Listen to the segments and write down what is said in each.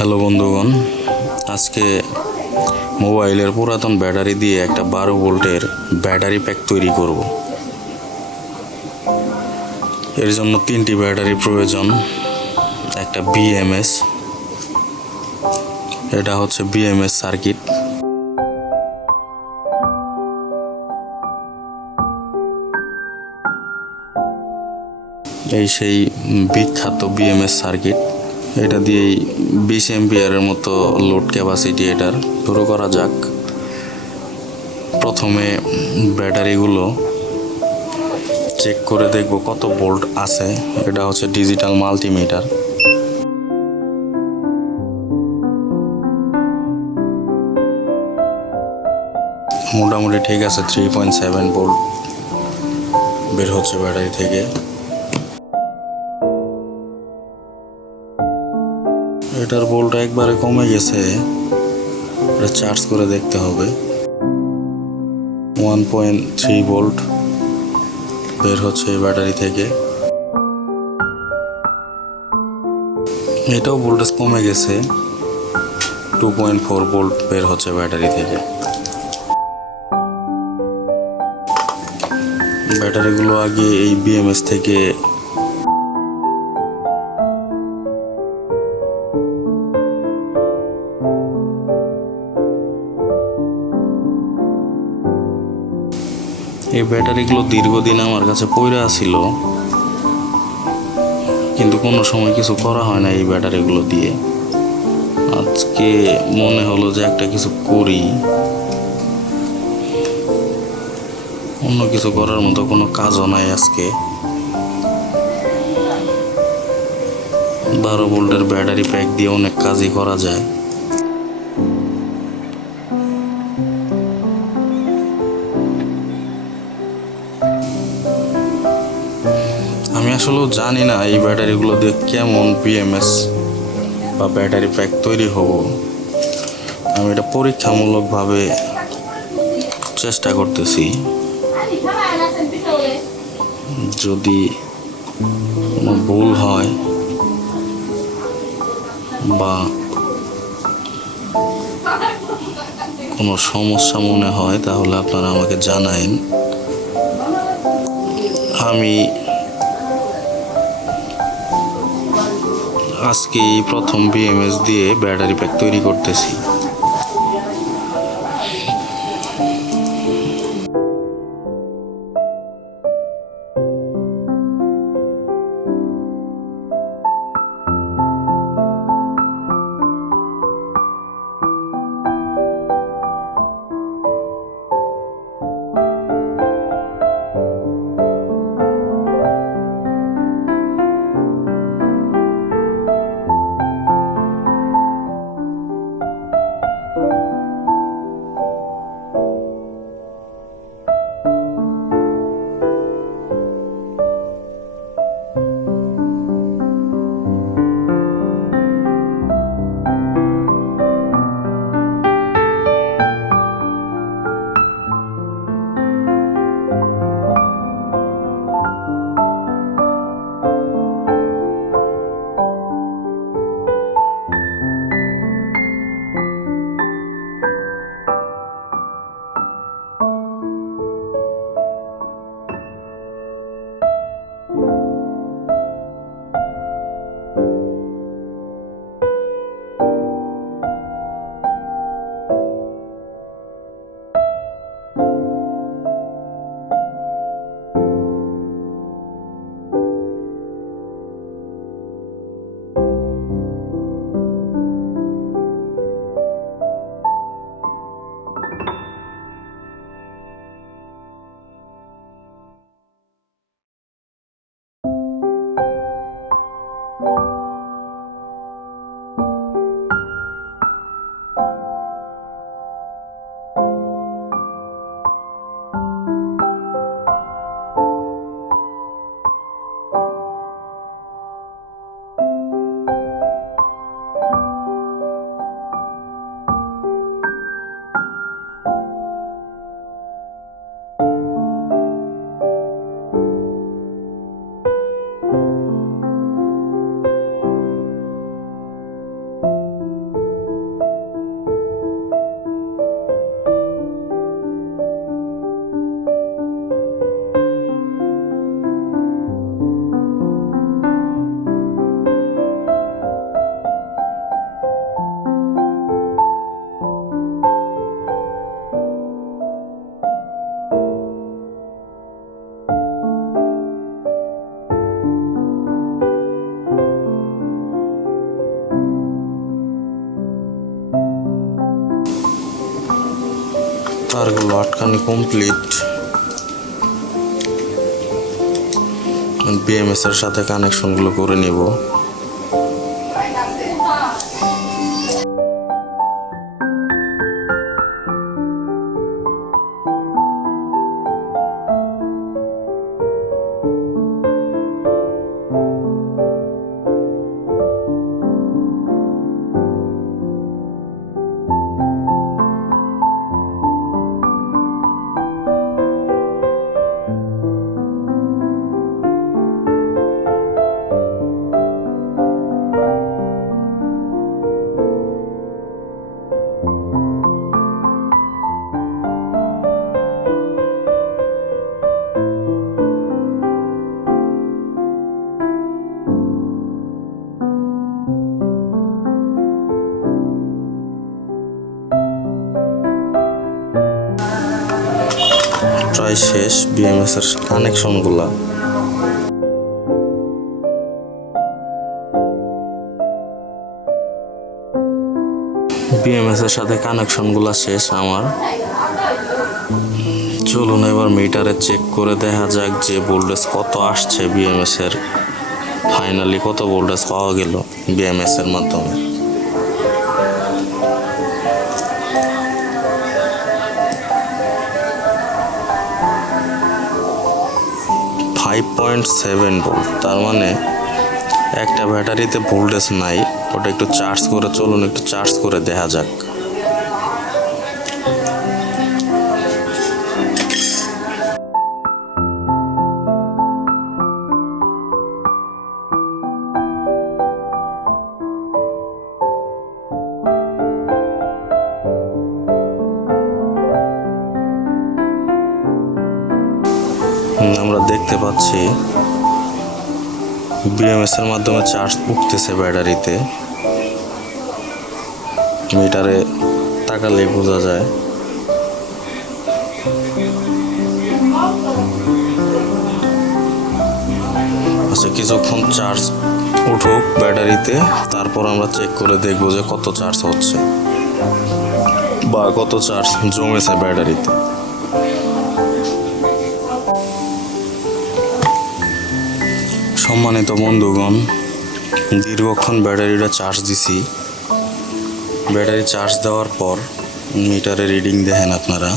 Hello বন্ধুগণ, আজকে মোবাইলের পুরাতন ব্যাটারি দিয়ে একটা 12 ভোল্টের ব্যাটারি প্যাক তৈরি করব। এর জন্য 3টি ব্যাটারি প্রয়োজন। একটা বিএমএস, এটা হচ্ছে বিএমএস সার্কিট। এই সেই বিখ্যাত বিএমএস সার্কিট। এটা দিয়েই 20 এম্পিয়ারের মতো লোড ক্যাপাসিটি এটার। শুরু করা যাক। প্রথমে ব্যাটারিগুলো চেক করে দেখব কত ভোল্ট আছে। এটা হচ্ছে ডিজিটাল মাল্টিমিটার। মোটামুটি ঠিক আছে, 3.7 ভোল্ট বের হচ্ছে ব্যাটারি থেকে। এটার ভোল্ট একবারে কমে গেছে, এটা চার্জ করে দেখতে হবে। 1.3 ভোল্ট বের হচ্ছে এই ব্যাটারি থেকে। এটাও ভোল্টেজ কমে গেছে, 2.4 ভোল্ট বের হচ্ছে ব্যাটারি থেকে। ব্যাটারিগুলো আগে এই বিএমএস থেকে এই ব্যাটারিগুলো দীর্ঘদিন আমার কাছে পড়ে আছিল, কিন্তু কোনো সময় কিছু করা হয় না এই ব্যাটারিগুলো দিয়ে। আজকে মনে হলো যে একটা কিছু করি। অন্য কিছু করার মতো কোনো কাজও নাই আজকে। 12 ভোল্টের ব্যাটারি প্যাক দিয়ে অনেক কাজই করা যায়। আমি আসলে জানি না এই ব্যাটারিগুলো দিয়ে কেমন বিএমএস বা ব্যাটারি প্যাক তৈরি হবো। আমি এটা পরীক্ষামূলকভাবে চেষ্টা করতেছি। যদি কোনো ভুল হয় বা কোনো সমস্যা মনে হয় তাহলে আপনারা আমাকে জানায়েন। আমি আজকে প্রথম বিএমএস দিয়ে ব্যাটারি প্যাক তৈরি করতেছি। তারগুলো আটকানি কমপ্লিট। বিএমএস এর সাথে কানেকশনগুলো করে নিব। প্রায় শেষ বিএমএস এর কানেকশনগুলা। বিএমএস এর সাথে কানেকশনগুলা শেষ আমার। চলুন এবার মিটারে চেক করে দেখা যাক যে ভোল্টেজ কত আসছে বিএমএস এর। ফাইনালি কত ভোল্টেজ পাওয়া গেল বিএমএস এর মাধ্যমে। 5.7 ভোল্ট। তার মানে একটা ব্যাটারিতে ভোল্টেজ নাই, ওটা একটু চার্জ করে, চলুন একটু চার্জ করে দেখা যাক। আমরা দেখতে পাচ্ছি বিএমএস এর মাধ্যমে চার্জ উঠতেছে ব্যাটারিতে। মিটারে তাকালে বোঝা যায়। আচ্ছা, কিছুক্ষণ চার্জ উঠুক ব্যাটারিতে, তারপর আমরা চেক করে দেখবো যে কত চার্জ হচ্ছে বা কত চার্জ জমেছে ব্যাটারিতে। সম্মানিত বন্ধুগণ, দীর্ঘক্ষণ ব্যাটারিটা চার্জ দিছি। ব্যাটারি চার্জ দেওয়ার পর মিটারে রিডিং দেখেন আপনারা।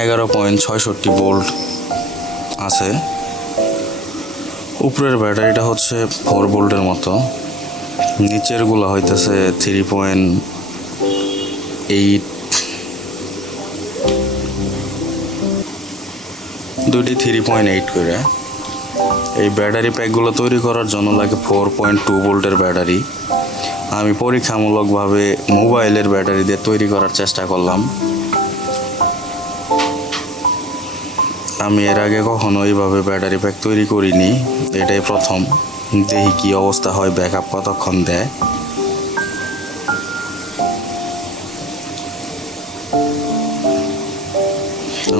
11.66 ভোল্ট আছে। উপরের ব্যাটারিটা হচ্ছে 4 ভোল্টের মতো, নিচেরগুলো হইতেছে 3.8। দুটি 3.8 করে। এই ব্যাটারি প্যাকগুলো তৈরি করার জন্য লাগে 4.2 ভোল্টের ব্যাটারি। আমি পরীক্ষামূলকভাবে মোবাইলের ব্যাটারি দিয়ে তৈরি করার চেষ্টা করলাম। আমি এর আগে কখনো এইভাবে ব্যাটারি প্যাক তৈরি করিনি, এটাই প্রথম। দেখি কি অবস্থা হয়, ব্যাকআপ কতক্ষণ দেয়।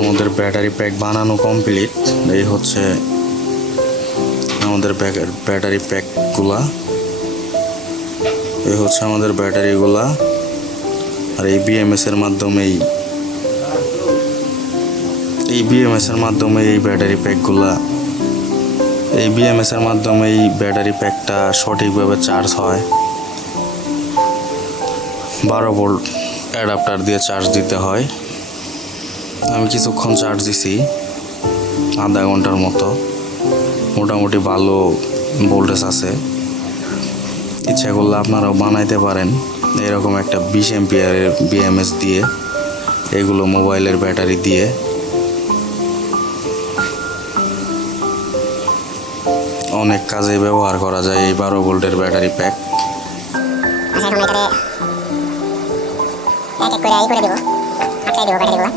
আমাদের ব্যাটারি প্যাক বানানো কমপ্লিট। এই হচ্ছে আমাদের ব্যাটারি প্যাকগুলা। এই হচ্ছে আমাদের ব্যাটারিগুলা। আর এই বিএমএস এর মাধ্যমে এই ব্যাটারি প্যাকগুলা, এই বিএমএস এর মাধ্যমে এই ব্যাটারি প্যাকটা সঠিকভাবে চার্জ হয়। 12 ভোল্ট অ্যাডাপ্টার দিয়ে চার্জ দিতে হয়। আমি কিছুক্ষণ চার্জ দিছি, আধা ঘন্টার মতো। মোটামুটি ভালো ভোল্টেজ আছে। ইচ্ছা করলে আপনারাও বানাইতে পারেন এরকম একটা 20 এম্পিয়ারের বিএমএস দিয়ে, এগুলো মোবাইলের ব্যাটারি দিয়ে। অনেক কাজে ব্যবহার করা যায় এই 12 ভোল্টের ব্যাটারি প্যাক। আচ্ছা, এখন এটারে এক এক করে দেবো, আটকাই দেবো ব্যাটারিগুলো।